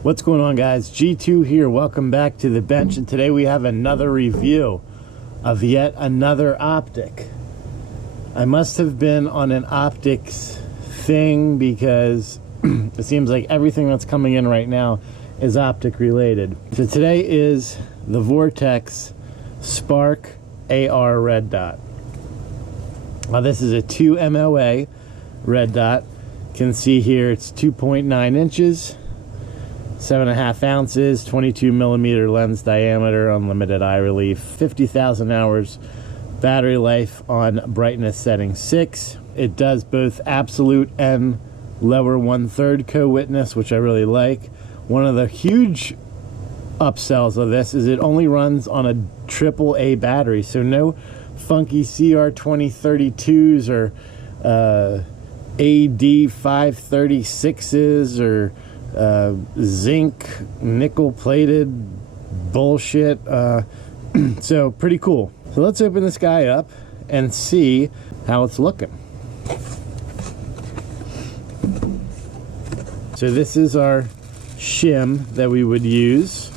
What's going on, guys? G2 here. Welcome back to the bench, and today we have another review of yet another optic. I must have been on an optics thing because it seems like everything that's coming in right now is optic related. So today is the Vortex SPARC AR red dot. Now this is a 2 MOA red dot. You can see here it's 2.9 inches, 7.5 ounces, 22 millimeter lens diameter, unlimited eye relief, 50,000 hours battery life on brightness setting 6. It does both absolute and lower 1/3 co-witness, which I really like. One of the huge upsells of this is it only runs on a AAA battery, so no funky CR2032s or AD536s or zinc nickel plated bullshit. So pretty cool. So let's open this guy up and see how it's looking. So this is our shim that we would use,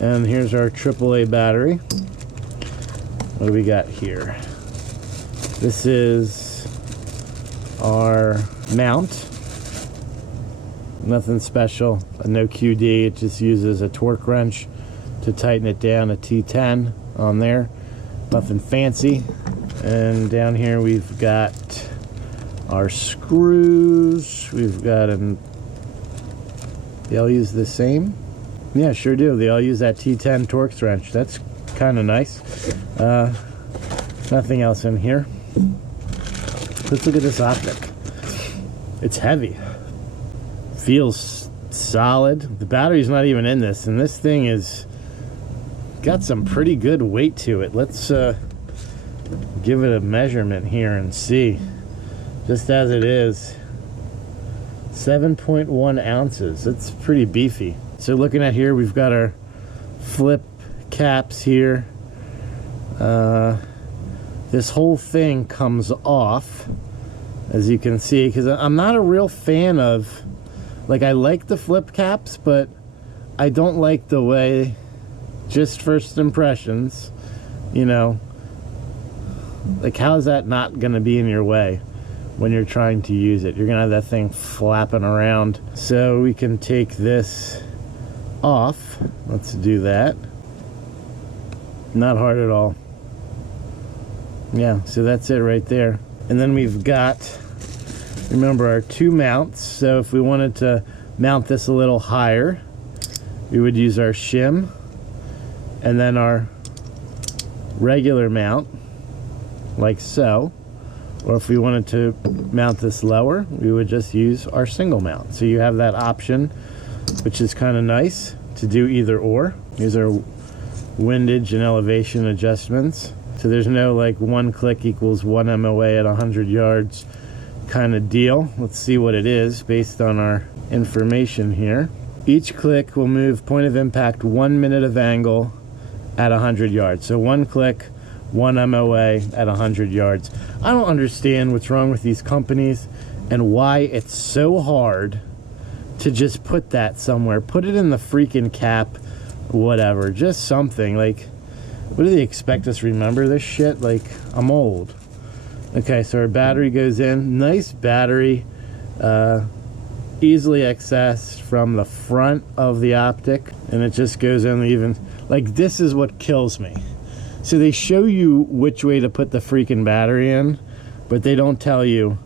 and here's our AAA battery. What do we got here? This is our mount. Nothing special, no QD. It just uses a torque wrench to tighten it down, a T10 on there. Nothing fancy. And down here we've got our screws. We've got they all use the same? Yeah, sure do. They all use that T10 torque wrench. That's kind of nice. Nothing else in here. Let's look at this optic. It's heavy. Feels solid. The battery's not even in this, and this thing is got some pretty good weight to it. Let's give it a measurement here and see. Just as it is, 7.1 ounces. That's pretty beefy. So looking at here, we've got our flip caps here. This whole thing comes off, as you can see, because I'm not a real fan of, like, I like the flip caps, but I don't like the way, just first impressions, you know, like, how is that not going to be in your way when you're trying to use it? You're going to have that thing flapping around. So we can take this off. Let's do that. Not hard at all. Yeah, so that's it right there. And then we've got, remember, our two mounts. So if we wanted to mount this a little higher, we would use our shim and then our regular mount, like so. Or if we wanted to mount this lower, we would just use our single mount. So you have that option, which is kind of nice to do either or. These are windage and elevation adjustments. So there's no like one click equals 1 MOA at 100 yards kind of deal. Let's see what it is based on our information here. Each click will move point of impact 1 minute of angle at 100 yards. So one click, 1 MOA at 100 yards. I don't understand what's wrong with these companies and why it's so hard to just put that somewhere. Put it in the freaking cap, whatever, just something. Like, what do they expect us to remember this shit? Like, I'm old. Okay, so our battery goes in. Nice battery, easily accessed from the front of the optic, and it just goes in even, like, this is what kills me. So they show you which way to put the freaking battery in, but they don't tell you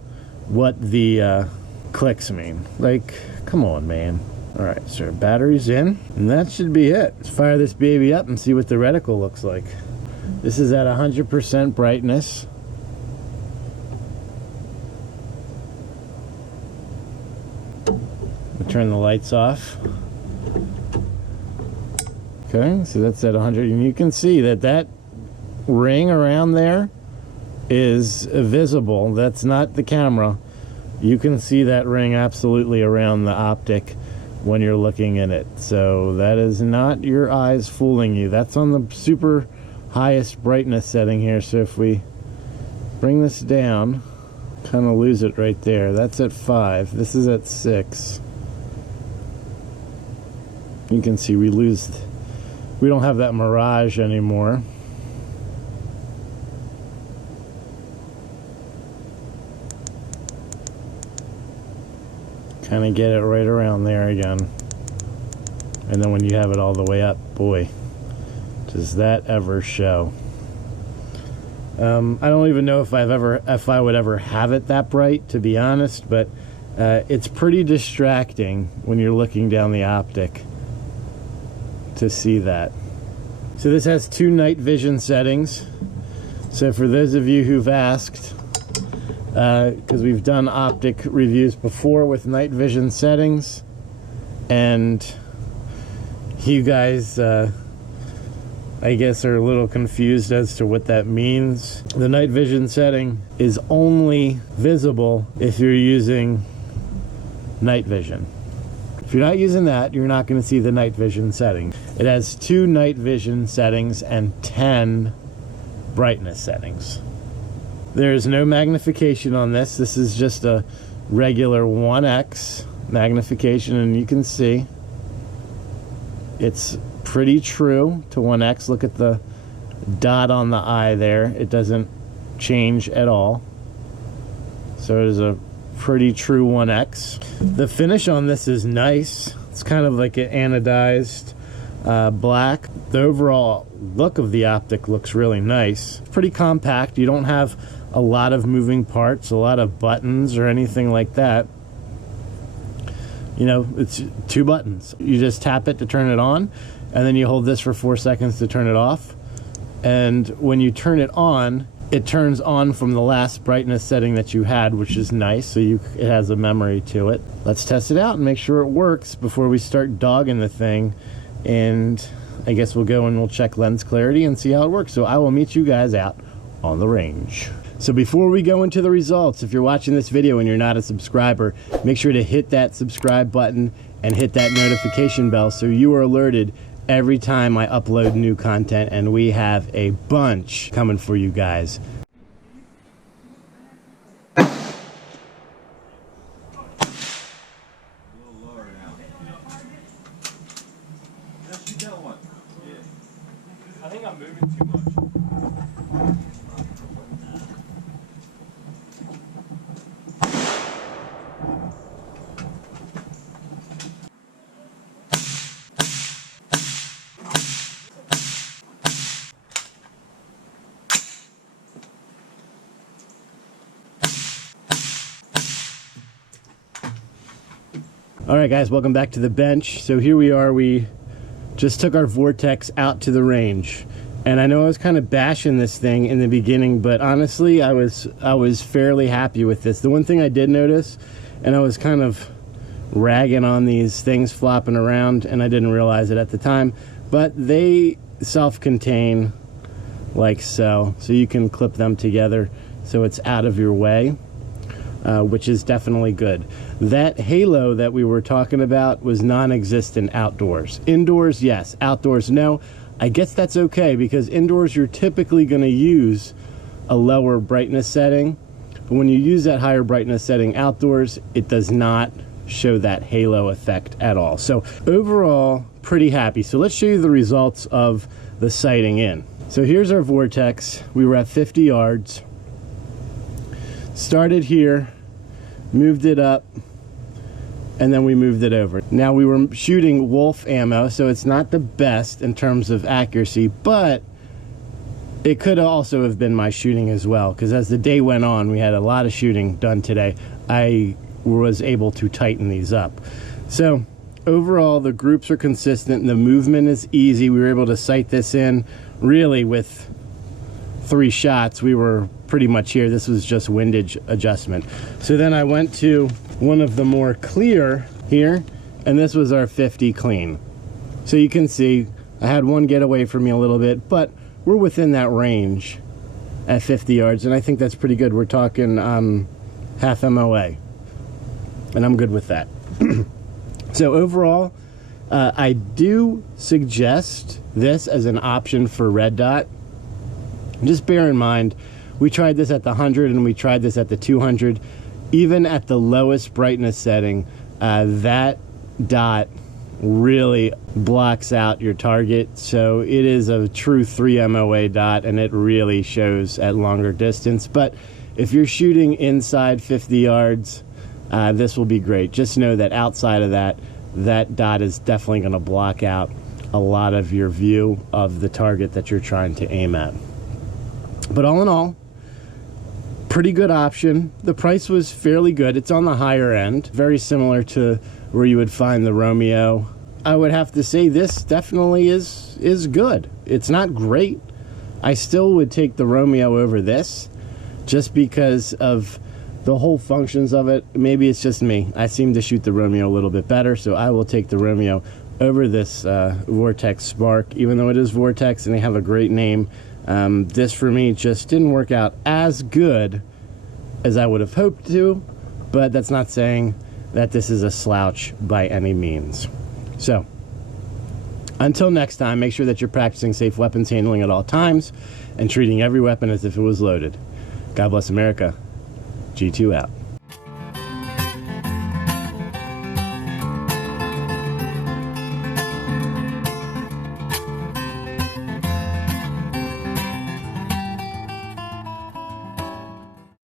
what the clicks mean. Like, come on, man. All right, so our battery's in, and that should be it. Let's fire this baby up and see what the reticle looks like. This is at 100% brightness. We'll turn the lights off. Okay, so that's at 100, and you can see that that ring around there is visible. That's not the camera. You can see that ring absolutely around the optic when you're looking in it. So that is not your eyes fooling you. That's on the super highest brightness setting here. So if we bring this down, Kind of lose it right there. That's at 5. This is at 6. You can see we don't have that mirage anymore. Kind of get it right around there again. And then when you have it all the way up, boy, does that ever show. I don't even know if I would ever have it that bright, to be honest, but it's pretty distracting when you're looking down the optic to see that. So this has 2 night vision settings. So for those of you who've asked, because we've done optic reviews before with night vision settings, and you guys I guess are a little confused as to what that means. The night vision setting is only visible if you're using night vision. If you're not using that, you're not going to see the night vision setting. It has 2 night vision settings and 10 brightness settings. There's no magnification on this. This is just a regular 1x magnification, and you can see it's pretty true to 1x. Look at the dot on the eye there. It doesn't change at all. So it is a pretty true 1x. The finish on this is nice. It's kind of like an anodized black. The overall look of the optic looks really nice. Pretty compact. You don't have a lot of moving parts, a lot of buttons or anything like that. You know, it's 2 buttons. You just tap it to turn it on, and then you hold this for 4 seconds to turn it off. And when you turn it on, it turns on from the last brightness setting that you had, which is nice. So it has a memory to it. Let's test it out and make sure it works before we start dogging the thing. And I guess we'll go and we'll check lens clarity and see how it works. So I will meet you guys out on the range. So before we go into the results, if you're watching this video and you're not a subscriber, make sure to hit that subscribe button and hit that notification bell so you are alerted every time I upload new content, and we have a bunch coming for you guys. I think I'm moving too much. All right, guys, welcome back to the bench. So here we are. We just took our Vortex out to the range, and I know I was kind of bashing this thing in the beginning, but honestly, I was fairly happy with this. The one thing I did notice, and I was kind of ragging on these things flopping around, and I didn't realize it at the time, but they self-contain like so you can clip them together so it's out of your way. Which is definitely good. That halo that we were talking about was non-existent outdoors. Indoors, yes. Outdoors, no. I guess that's okay, because indoors you're typically going to use a lower brightness setting. But when you use that higher brightness setting outdoors, it does not show that halo effect at all. So overall, pretty happy. So let's show you the results of the sighting in. So here's our Vortex. We were at 50 yards. Started here, moved it up, and then we moved it over. Now we were shooting wolf ammo, so it's not the best in terms of accuracy, but it could also have been my shooting as well, because as the day went on, we had a lot of shooting done today. I was able to tighten these up. So overall, the groups are consistent. The movement is easy. We were able to sight this in really with 3 shots. We were pretty much here. This was just windage adjustment. So then I went to one of the more clear here, and this was our 50 clean. So you can see I had one get away from me a little bit, but we're within that range at 50 yards, and I think that's pretty good. We're talking half MOA, and I'm good with that. So overall, I do suggest this as an option for red dot. Just bear in mind, We tried this at the 100 and we tried this at the 200. Even at the lowest brightness setting, that dot really blocks out your target. So it is a true 3 MOA dot, and it really shows at longer distance. But if you're shooting inside 50 yards, this will be great. Just know that outside of that, that dot is definitely going to block out a lot of your view of the target that you're trying to aim at. But all in all, pretty good option. The price was fairly good. It's on the higher end, very similar to where you would find the Romeo. I would have to say this definitely is good. It's not great. I still would take the Romeo over this, just because of the whole functions of it. Maybe it's just me. I seem to shoot the Romeo a little bit better, so I will take the Romeo over this Vortex SPARC, even though it is Vortex and they have a great name. This for me just didn't work out as good as I would have hoped to, but that's not saying that this is a slouch by any means. So until next time, make sure that you're practicing safe weapons handling at all times and treating every weapon as if it was loaded. God bless America. G2 out.